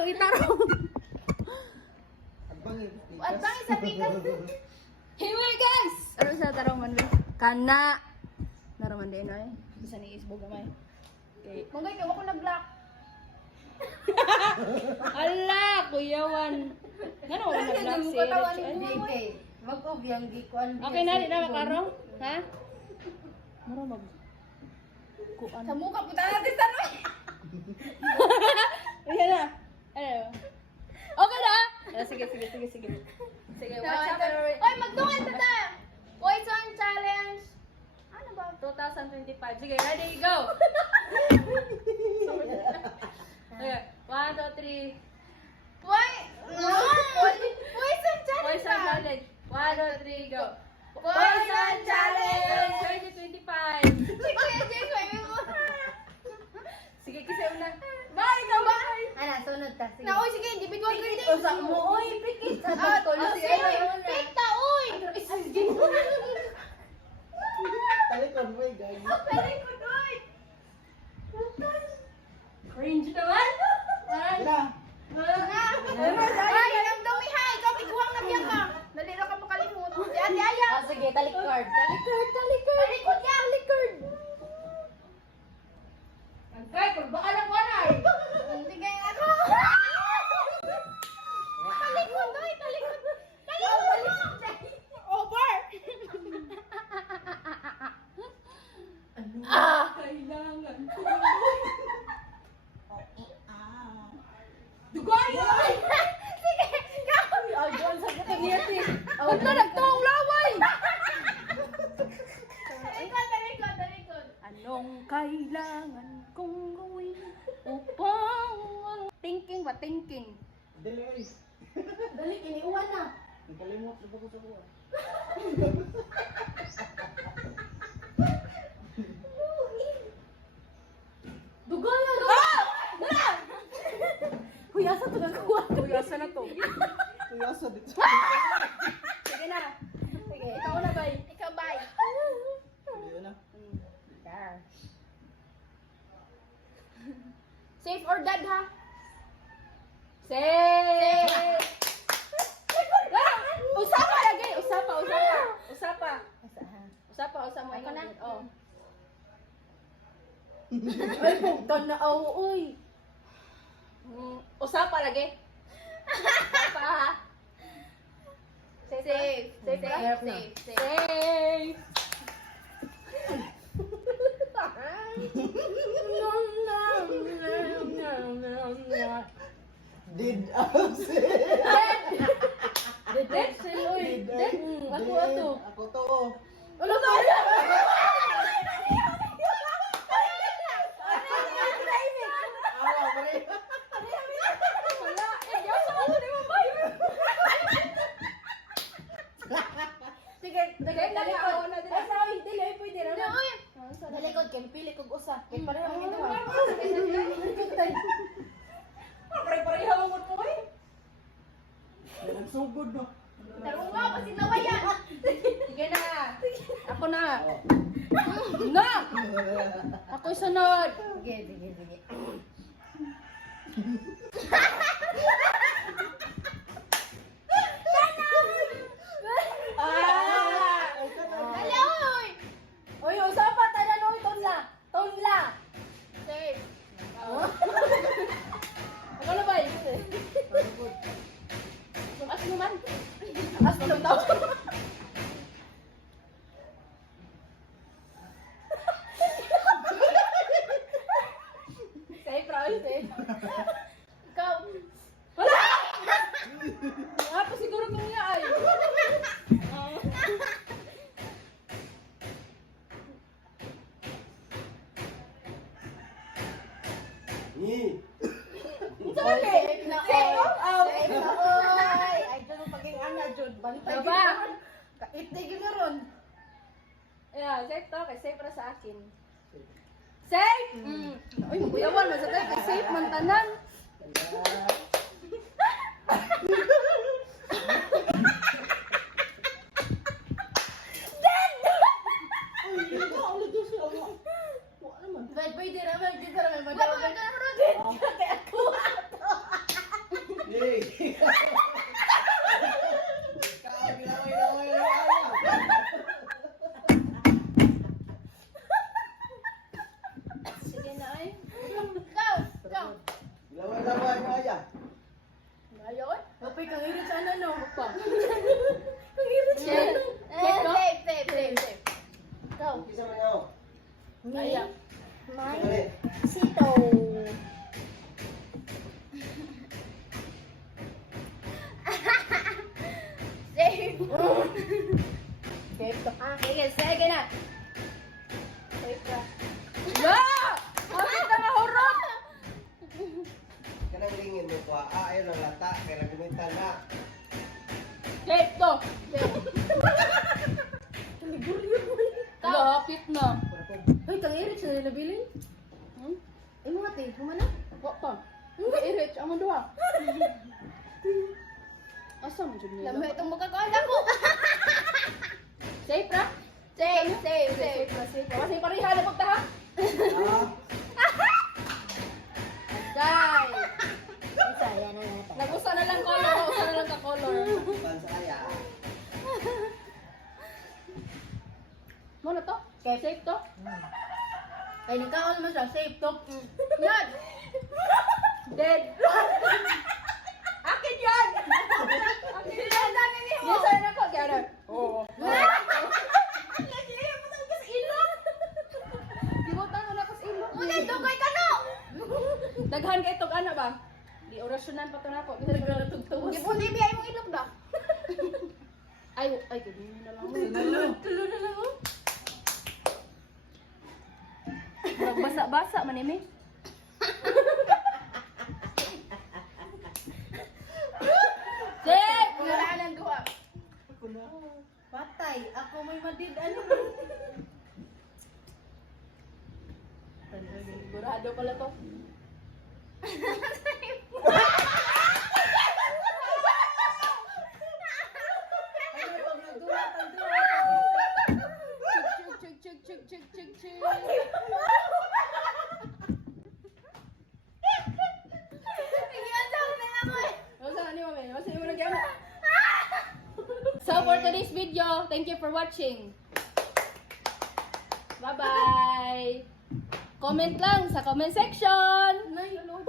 to itarong. Adbangin sa pikas. Hiway guys! Ano sa tarong man ba? Kana! Naraman din ay. Bisa ni isbog gamay. Okay. Mungay kayo ako nag-block. Ala! Kuyawan! Gano'n wala nag-vlog si Rich? Mag-ubiyang gikuan. Okay na, di na makarong? Ha? Mara mag... Kuan. Sa mukha po natin sa ano. Ayan na. Ano? Okay na? Sige. Sige, watch out. Oy, magtungan ta ta. Poison challenge. Ano ba? 2025. Sige, ready, go! Okay, 1, 2, 3. Poison challenge. Poison ba? challenge. 1, 2, 3, go! Poison challenge. 2025. Si Kuya Jay, sabi mo. Sige, kasi una. Bye, go, bye! Ana, sunod ta. Sige. Na, oy, sige, individual greeting. Usa mo, oy, pikit sa Ah, tol. oh, sige. Pick ta, oy. Talikod mo eh, gagi. Very good, oy. Cringe naman! Ina! Ay, ang dumi ha. Ikaw, biguang na biyak ka. Dali na ka makalimut. Si Ate Aya. Ah, sige, talikod. Talikod niya. Talikod. Agay, kung baka lang wala eh! Sige, ako. Talikod, oy. Talikod. Talikod. Over. Kailangan ko. Dugoy! Sige, ikaw. Ay, doon sa kitang yati. Huwag na nagtong laway! Talikod. Anong kailangan kong gawin upang ang thinking ba thinking? Dali ay. Dali, kiniuwan na. Nakalimot na ba ko sa buwan? Dugo na, dugo! Huy, asa ito nagkuha? Uy, asa na to? Kuya, asa dito. Sige na. Sige, ikaw na ba? Ikaw, bye. Hindi na. Safe or dead, ha? Safe! Usapa lagi! Usapa! Usapa mo. Ako na? Oh. Ay, bugtan na ako, uy. Usapa lagi. Usapa ha. Safe. Safe ra? Safe. Safe! Did us. Dead still, uy. Dead. Ako. Ako to. Oh. Ano ba? Awa, pare. Wala. Diyos ako di mo ba? Sige, Sige, dali ako na din. Ay, sorry, dili, pwede na. Uy. Dalikod, kaya pili kong usa. Kaya pareho ang ito, ha? Pare-pareha mo mo eh. Nagsugod no. Tarunga pa si Nawaya. Sige na. Ako na. Na! Ako'y sunod. Sige. Dali, oy. Uy, usapa, tanan, uy, tonla. Safe. Ako na ba? As naman. As mo lang daw. Safe, Raul, safe. Ikaw. Wala! Ako siguro kung niya ay. Ni. Safe na, Safe, oy. oh. Safe na, oy. Ay, dyan ang paging ana, Jud. Bantay Aba. ginaron. Kaitay ginaron. Yeah, safe to. Kay safe ra sa akin. Safe? Uy, mabuyawan. Masagay kay safe man tanan. Pwede naman, dito naman. Wala mo ka na. Gilaway-laway ang ayaw. Sige na ay. Go! Go! Gilaway-laway ang ayaw. Ayaw ay. Kapay kang irit sa ano no? Pa. Safe. Safe to? Safe. Go! Kisa man ako. Ayaw. Dali. Sito. Safe! Safe to. Sige na. Safe ka. Yeah! Bakit ka nahurot? Kanang lingin mo ko. Ayaw ng lata. Kaya nagamitan na. Safe to. Lapit na. Ay, kang irit sa nilabilin. Hmm? Ay, mga te, humana. Wa pa. Hindi i-reach ang duha. Asa mo jud nila? Lamay itong magkakaon ako! Safe ra? Safe! Safe ra, safe ra. Kasi pareha na pagta ha. Dai. Isa, yan na natin. Nagusa na lang color, usa na lang ka color. Pansaya. Mo na to? Safe to? Ay, nagkaon mo siya. Safe to. Yan. Dead. Akin yan. Akin yan. Yes, sir na ko. Gana. Oo. Gibutan ko na ko sa ilong. Unay, dugay ka no! Daghan kay tog ana ba? Di orasyonan pa to na ko. Bisa nagtugtugos. Di po ibiyay mong ilok ba? Ay, ganyan na lang. Tulo na lang oh. Basa-basa man ini. Safe! Ngalanan duha. Patay. Ako may madid. Ano? Sigurado pala to. Ay, pag nagdulat ang Chug. Bigyan sa akin na ako eh. Masa ni mami? Masa mo nagyamo? So for today's video, thank you for watching. Bye-bye. Comment lang sa comment section. Nay, ano?